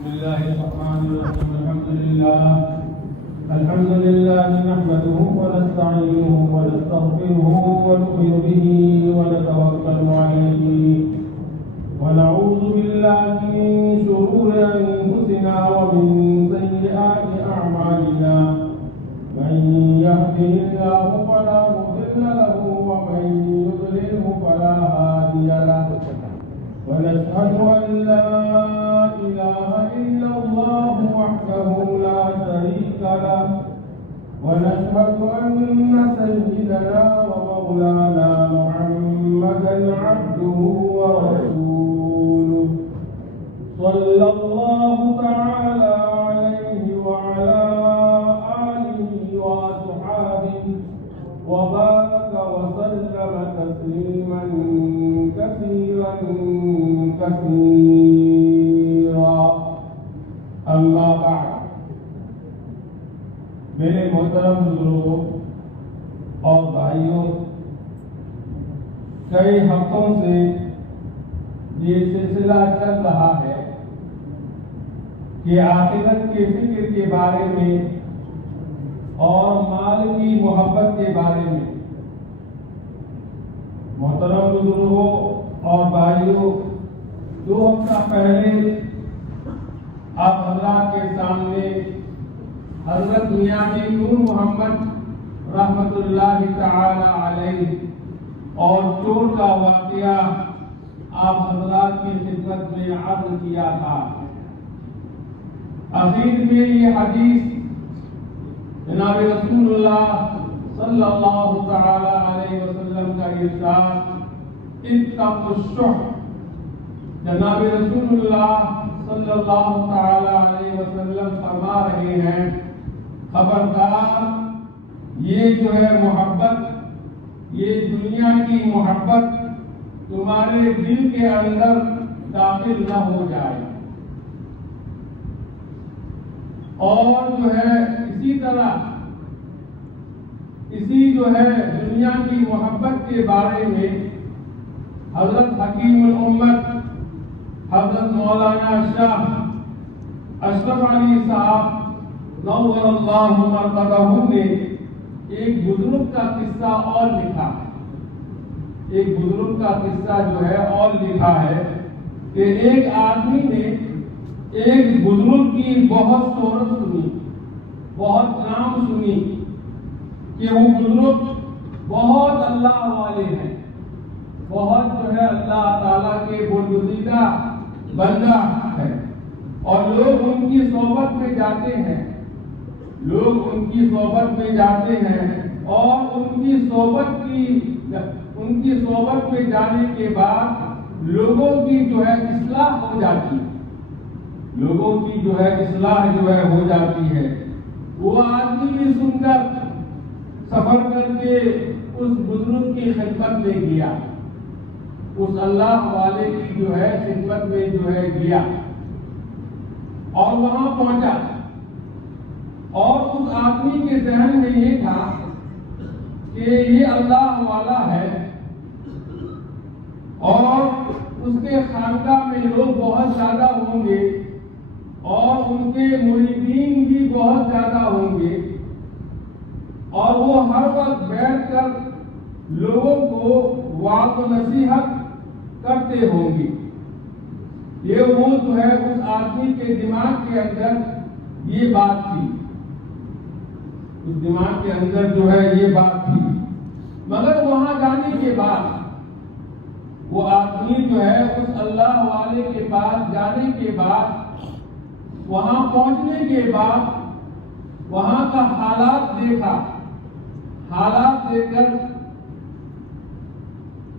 بسم الله الرحمن الرحيم. الحمد لله نحمده ونستعينه ونستغفره ونؤمن به ونتوكل عليه ونعوذ بالله من شرور أنفسنا ومن سيئات أعمالنا. من يهده الله فلا مضل له ومن يضلله فلا هادي له. ونشهد أن لا إله إلا الله وحده لا شريك له. ونشهد أن سيدنا ومولانا محمدا عبده ورسوله صلى الله تعالى عليه وعلى آله وأصحابه وبارك وسلم تسليما كثيرا كثيرا. أما بعد، میرے محترم بزرگوں اور بھائیوں، کئی ہفتوں سے یہ سلسلہ چل رہا ہے کہ آخرت کے فکر کے بارے میں اور مال کی محبت کے بارے میں. محترم بزرگوں اور بھائیوں، 2 ہفتہ پہلے آپ حضرات کے سامنے حضرت میاں نور محمد رحمت اللہ تعالی علیہ اور چور کا واقعہ آپ حضرات کی خدمت میں عرض کیا تھا. اخیر میں یہ حدیث جناب رسول اللہ صلی اللہ تعالی علیہ وسلم کا ارشاد اتقوا الشح. جناب رسول اللہ صلی اللہ تعالی علیہ وسلم فرما رہے ہیں، خبردار، یہ جو ہے محبت، یہ دنیا کی محبت تمہارے دل کے اندر داخل نہ ہو جائے. اور جو ہے اسی طرح دنیا کی محبت کے بارے میں حضرت حکیم الامت حضرت مولانا شاہ اشرف علی صاحب نور اللہ مرقدہ نے ایک بزرگ کا قصہ اور لکھا ہے. ایک بزرگ کا قصہ جو ہے اور لکھا ہے کہ ایک آدمی نے ایک بزرگ کی بہت شہرت سنی، بہت نام سنی کہ وہ بزرگ بہت اللہ والے ہیں، بہت جو ہے اللہ تعالیٰ کے برگزیدہ بندہ ہے، اور لوگ ان کی صحبت میں جاتے ہیں، اور ان کی صحبت میں جانے کے بعد لوگوں کی جو ہے اصلاح ہو جاتی ہے. وہ آدمی بھی سن کر سفر کر کے اس بزرگ کی خدمت میں گیا، اس اللہ والے کی جو ہے خدمت میں جو ہے گیا اور وہاں پہنچا. اور اس آدمی کے ذہن میں یہ تھا کہ یہ اللہ والا ہے اور اس کے خانقاہ میں لوگ بہت زیادہ ہوں گے اور ان کے مریدین بھی بہت زیادہ ہوں گے، اور وہ ہر وقت بیٹھ کر لوگوں کو وعظ و نصیحت کرتے ہوں گے. یہ وہ جو ہے اس آدمی کے دماغ کے اندر یہ بات تھی، مگر وہاں جانے کے بعد وہ آدمی جو ہے اس اللہ والے کے پاس جانے کے بعد، وہاں پہنچنے کے بعد وہاں کا حالات دیکھا. حالات دیکھ کر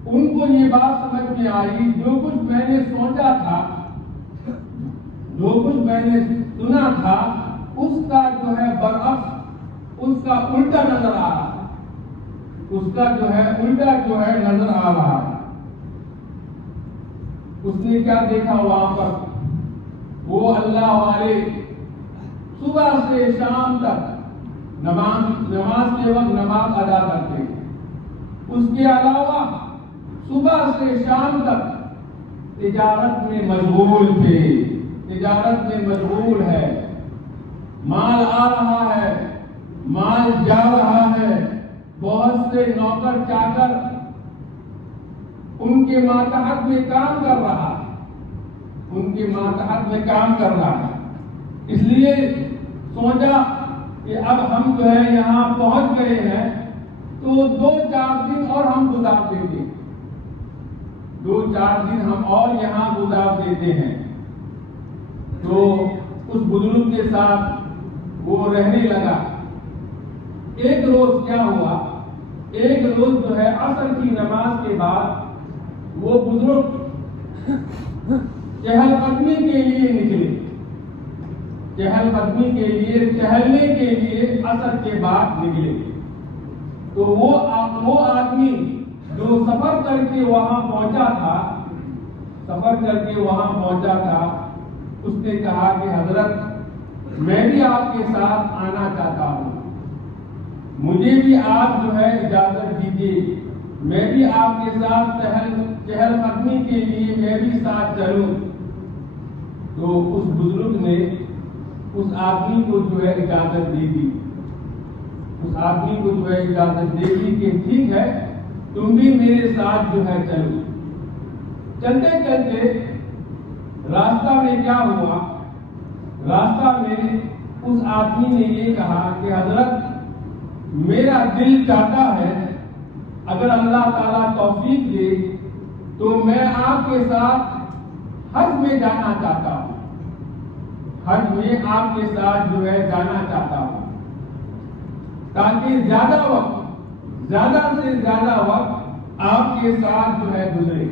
ان کو یہ بات سمجھ میں آئی، جو کچھ میں نے سوچا تھا، جو کچھ میں نے سنا تھا، اس کا جو ہے برعکس، اس کا الٹا نظر آ رہا ہے، نظر آ رہا ہے. اس نے کیا دیکھا وہاں پر؟ وہ اللہ والے صبح سے شام تک نماز کے وقت نماز ادا کرتے ہیں. اس کے علاوہ صبح سے شام تک تجارت میں مشغول تھے. تجارت میں مشغول ہے، مال آ رہا ہے، مال جا رہا ہے، بہت سے نوکر چاکر ان کے ماتحت میں کام کر رہا ہے، ان کے ماتحت میں کام کر رہا ہے۔ اس لیے سوچا کہ اب ہم جو ہے یہاں پہنچ گئے ہیں تو 2-4 دن اور ہم گزار دیتے ہیں، 2-4 دن ہم اور یہاں گزار دیتے ہیں۔ تو اس بزرگ کے ساتھ وہ رہنے لگا۔ ایک روز کیا ہوا، ایک روز جو ہے عصر کی نماز کے بعد وہ بزرگ چہل قدمی کے لیے نکلے، چہل قدمی کے لیے، ٹہلنے کے لیے عصر کے بعد نکلے۔ تو وہ آدمی جو سفر کر کے وہاں پہنچا تھا، اس نے کہا کہ حضرت میں بھی آپ کے ساتھ آنا چاہتا ہوں، مجھے بھی آپ جو ہے اجازت دیجیے، میں بھی آپ کے ساتھ چہل قدمی کے لیے میں بھی ساتھ چلوں۔ تو اس بزرگ نے اس آدمی کو جو ہے اجازت دے دی، اس آدمی کو جو ہے اجازت دے دی کہ ٹھیک ہے تم بھی میرے ساتھ جو ہے چلو۔ چلتے چلتے راستہ میں کیا ہوا، راستہ میں اس آدمی نے یہ کہا کہ حضرت میرا دل چاہتا ہے اگر اللہ تعالیٰ توفیق دے تو میں آپ کے ساتھ حج میں جانا چاہتا ہوں، حج میں آپ کے ساتھ جو ہے جانا چاہتا ہوں، تاکہ زیادہ سے زیادہ وقت آپ کے ساتھ جو ہے گزرے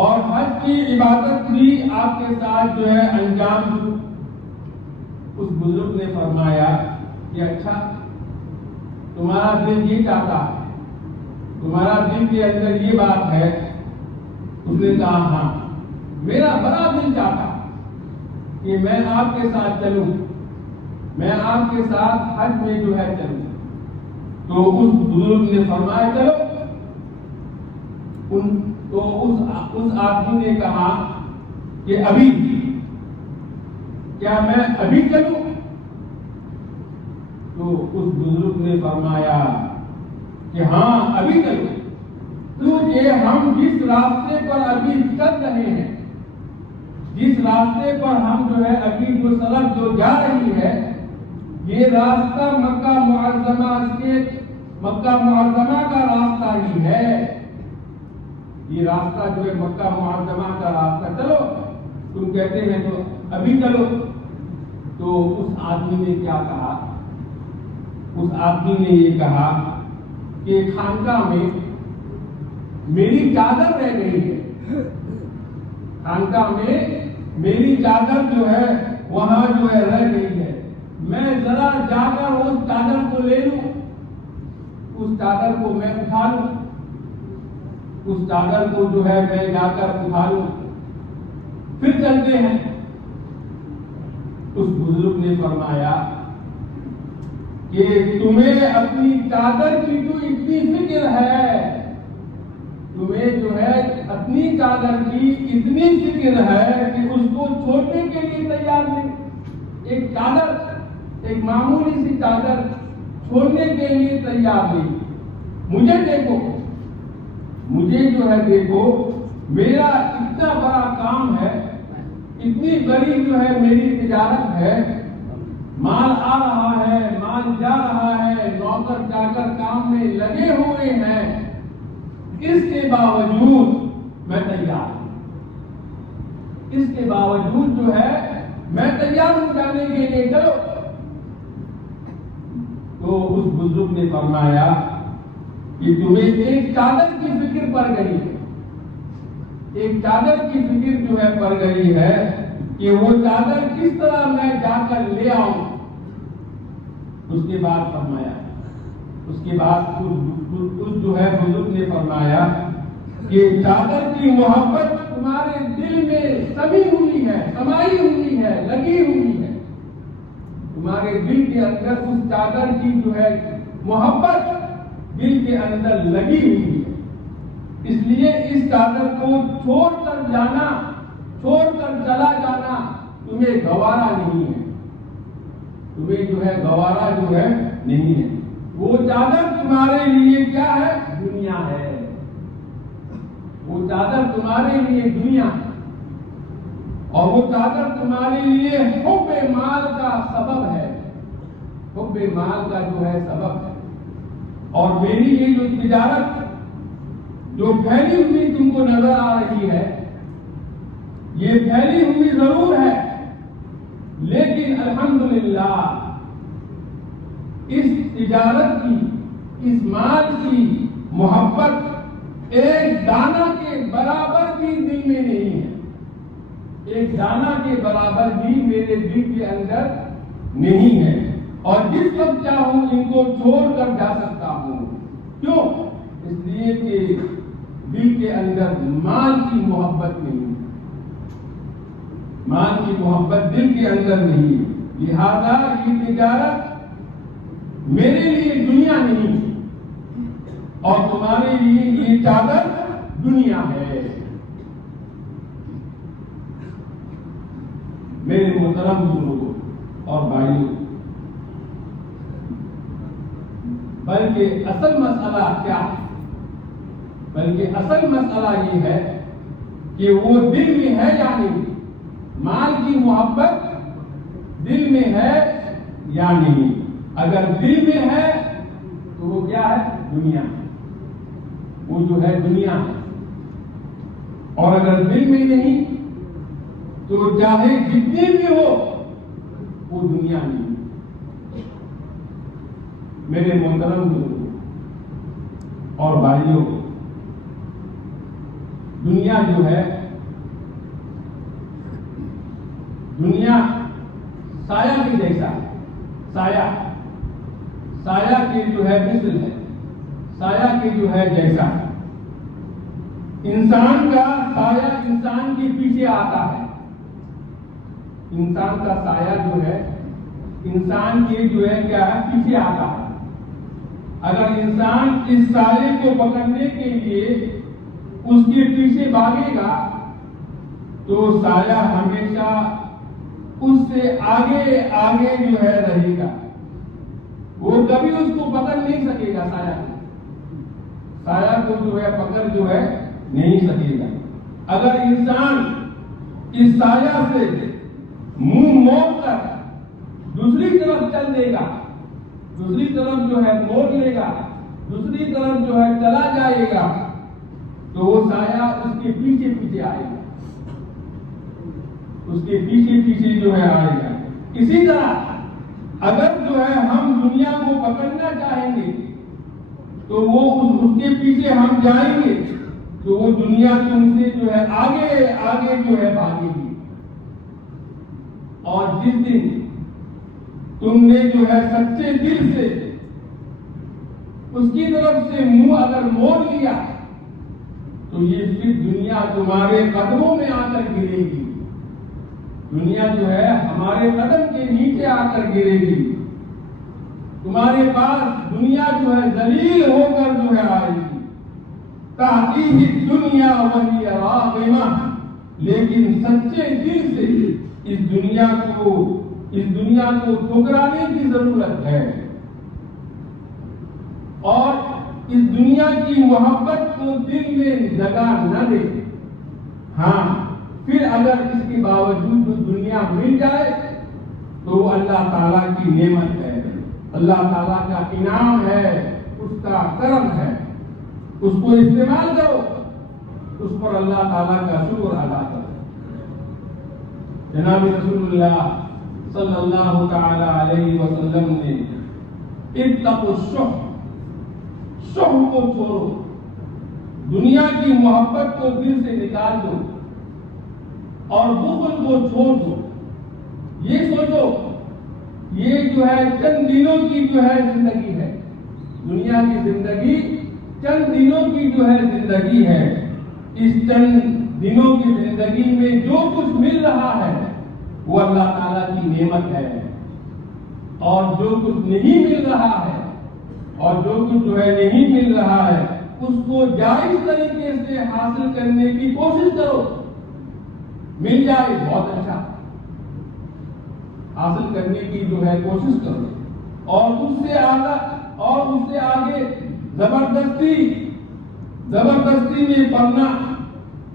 اور حج کی عبادت بھی آپ کے ساتھ جو ہے انجام دوں۔ اس بزرگ نے فرمایا کہ اچھا تمہارا دل یہ چاہتا ہے، تمہارا دل کے اندر یہ بات ہے؟ اس نے کہا ہاں میرا بڑا دل چاہتا کہ میں آپ کے ساتھ چلوں، میں آپ کے ساتھ حج میں جو ہے چلوں۔ تو اس بزرگ نے فرمایا چلو۔ تو اس آدمی نے کہا کہ ابھی کیا میں ابھی چلوں؟ تو اس بزرگ نے فرمایا کہ ہاں ابھی چلو، کیونکہ ہم جس راستے پر ابھی چل رہے ہیں، جس راستے پر ہم جو ہے ابھی جو سڑک جو جا رہی ہے، یہ راستہ مکہ معظمہ کا راستہ ہی ہے، یہ راستہ جو ہے مکہ معظمہ کا راستہ، چلو تم کہتے ہیں تو ابھی چلو۔ تو اس آدمی نے کیا کہا، اس آدمی نے یہ کہا کہ خانقاہ میں میری چادر رہ گئی ہے، خانقاہ میں میری چادر جو ہے وہاں جو ہے رہ گئی ہے، میں ذرا جا کر اس چادر کو لے لوں، اس چادر کو میں اٹھا لوں، اس چادر کو جو ہے میں جا کر اٹھا لوں، پھر چلتے ہیں۔ اس بزرگ نے فرمایا کہ تمہیں اپنی چادر کی جو اتنی فکر ہے، تمہیں جو ہے اپنی چادر کی اتنی فکر ہے کہ اس کو چھوڑنے کے لیے تیار نہیں۔ ایک چادر، ایک معمولی سی چادر چھوڑنے کے لیے تیار نہیں۔ مجھے دیکھو، مجھے جو ہے دیکھو، میرا اتنا بڑا کام ہے، اتنی بڑی جو ہے میری تجارت ہے، مال آ رہا ہے، مال جا رہا ہے، نوکر چاکر کام میں لگے ہوئے ہیں، اس کے باوجود میں تیار ہوں، اس کے باوجود جو ہے میں تیار ہوں جانے کے لیے، چلو۔ تو اس بزرگ نے فرمایا کہ تمہیں ایک چادر کی فکر پڑ گئی ہے، ایک چادر کی فکر جو ہے پڑ گئی ہے کہ وہ چادر کس طرح میں جا کر لے آؤں۔ اس کے بعد فرمایا، اس کے بعد اس جو ہے بزرگ نے فرمایا کہ چادر کی محبت تمہارے دل میں سمی ہوئی ہے، سمائی ہوئی ہے، لگی ہوئی ہے، تمہارے دل کے اندر اس چادر کی جو ہے محبت دل کے اندر لگی ہوئی ہے، اس لیے اس چادر کو چھوڑ کر تمہیں گوارا نہیں ہے، تمہیں جو ہے گوارا جو ہے نہیں ہے. وہ چادر تمہارے لیے کیا ہے؟ دنیا ہے. وہ چادر تمہارے لیے دنیا ہے، اور وہ چادر تمہارے لیے حب مال کا سبب ہے، حب مال کا جو ہے سبب ہے. اور میری یہ جو تجارت جو پھیلی ہوئی تم کو نظر آ رہی ہے، یہ پھیلی ہوئی ضرور ہے، لیکن الحمدللہ اس تجارت کی، اس مال کی محبت ایک دانہ کے برابر بھی دل میں نہیں ہے، ایک دانہ کے برابر بھی میرے دل کے اندر نہیں ہے. اور جس وقت چاہوں ان کو چھوڑ کر جا سکتا ہوں. کیوں؟ اس لیے کہ دل کے اندر مال کی محبت نہیں ہے، مال کی محبت دل کے اندر نہیں ہے. لہذا یہ تجارت میرے لیے دنیا نہیں اور تمہارے لیے یہ چادر دنیا ہے. میرے محترم بزرگوں اور بھائیوں، بلکہ اصل مسئلہ کیا ہے؟ بلکہ اصل مسئلہ یہ ہے کہ وہ دل میں ہے یا نہیں. مال کی محبت دل میں ہے یا نہیں. اگر دل میں ہے تو وہ کیا ہے؟ دنیا ہے، وہ جو ہے دنیا ہے. اور اگر دل میں نہیں تو چاہے جتنی بھی ہو وہ دنیا نہیں. میرے محترم دوستوں اور بھائیوں، دنیا جو ہے، دنیا سایہ کے جیسا ہے. سایہ کے جو ہے مثل ہے، سایہ کے جو ہے جیسا ہے. انسان کا سایہ انسان کے پیچھے آتا ہے. انسان کا سایہ جو ہے انسان کے جو ہے کیا ہے؟ پیچھے آتا ہے. اگر انسان اس سایے کو پکڑنے کے لیے اس کے پیچھے بھاگے گا تو سایہ ہمیشہ اس سے آگے آگے جو ہے رہے گا. وہ کبھی اس کو پکڑ نہیں سکے گا. سایہ کو جو ہے پکڑ جو ہے نہیں سکے گا. اگر انسان اس سایہ سے منہ موڑ کر دوسری طرف چل دے گا، دوسری طرف جو ہے موڑ لے گا، دوسری طرف جو ہے چلا جائے گا تو وہ سایہ اس کے پیچھے پیچھے آئے گا، اس کے پیچھے پیچھے جو ہے آئے گا. اسی طرح اگر جو ہے ہم دنیا کو پکڑنا چاہیں گے تو وہ اس کے پیچھے ہم جائیں گے تو وہ دنیا تم سے جو ہے آگے آگے جو ہے بھاگے گی. اور جس دن تم نے جو ہے سچے دل سے اس کی طرف سے منہ اگر موڑ لیا تو یہ پھر دنیا تمہارے قدموں میں آ کر گرے گی. دنیا جو ہے ہمارے قدم کے نیچے آ کر گرے گی. تمہارے پاس دنیا جو ہے ذلیل ہو کر جو ہے آئے گی. تأتیہ الدنیا وہی راغمہ. لیکن سچے دل سے اس دنیا کو ٹھکرانے کی ضرورت ہے اور اس دنیا کی محبت کو دل میں جگہ نہ دے. ہاں، پھر اگر اس کے باوجود دنیا مل جائے تو وہ اللہ تعالیٰ کی نعمت ہے، اللہ تعالیٰ کا انعام ہے، اس کا کرم ہے. اس کو استعمال کرو، اس پر اللہ تعالیٰ کا شکر ادا کرو. جناب رسول اللہ صلی اللہ تعالی علیہ وسلم نے اتقوا الشح کو چھوڑو، دنیا کی محبت کو دل سے نکال دو اور بخل کو چھوڑ دو. یہ سوچو یہ جو ہے چند دنوں کی جو ہے زندگی ہے، دنیا کی زندگی چند دنوں کی جو ہے زندگی ہے. اس چند دنوں کی زندگی میں جو کچھ مل رہا ہے وہ اللہ تعالیٰ کی نعمت ہے، اور جو کچھ نہیں مل رہا ہے اور جو کچھ جو ہے نہیں مل رہا ہے اس کو جائز طریقے سے حاصل کرنے کی کوشش کرو. مل جائے بہت اچھا، حاصل کرنے کی جو ہے کوشش کرو، اور اس سے آگے زبردستی میں پڑھنا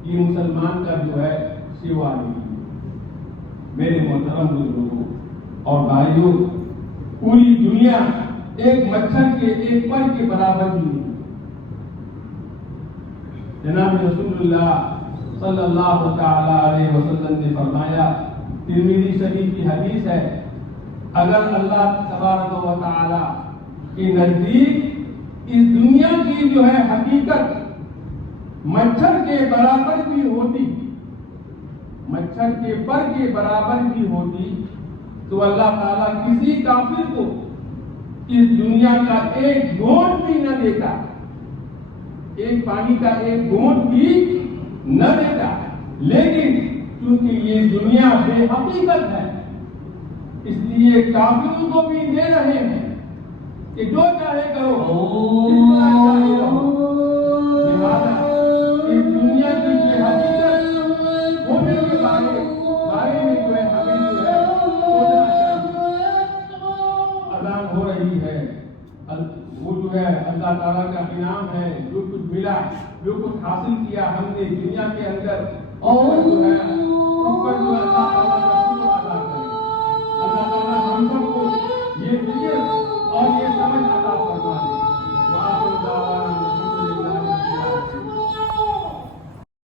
یہ مسلمان کا جو ہے سیوا نہیں۔ میرے محترم بزرگوں اور بھائیوں، پوری دنیا ایک مچھر کے ایک پر کے برابر بھی نہیں۔ جناب رسول اللہ صلی اللہ تعالی علیہ وسلم نے فرمایا، ترمذی شریف کی حدیث ہے، اگر اللہ تبارک و تعالی کے نزدیک اس دنیا کی جو ہے حقیقت مچھر کے برابر بھی ہوتی، مچھر کے پر کے برابر بھی ہوتی، تو اللہ تعالیٰ کسی کافر کو اس دنیا کا ایک گھونٹ بھی نہ دیتا، ایک پانی کا ایک گھونٹ بھی نہ دیتا۔ لیکن چونکہ یہ دنیا بے حقیقت ہے، اس لیے کافروں کو بھی دے رہے ہیں کہ جو چاہے کرو، جتنا چاہے رہو۔ لہذا اس دنیا کی بے حقیقت ہونے کے بارے میں جو ہے ہمیں جو ہے سوچنا چاہیے۔ اذان ہو رہی ہے، وہ جو ہے اللہ تعالیٰ کا انعام ہے، جو کچھ ملا، جو کچھ حاصل کیا ہم نے دنیا کے اندر، اور جو ہے اس پر جو اللہ تعالیٰ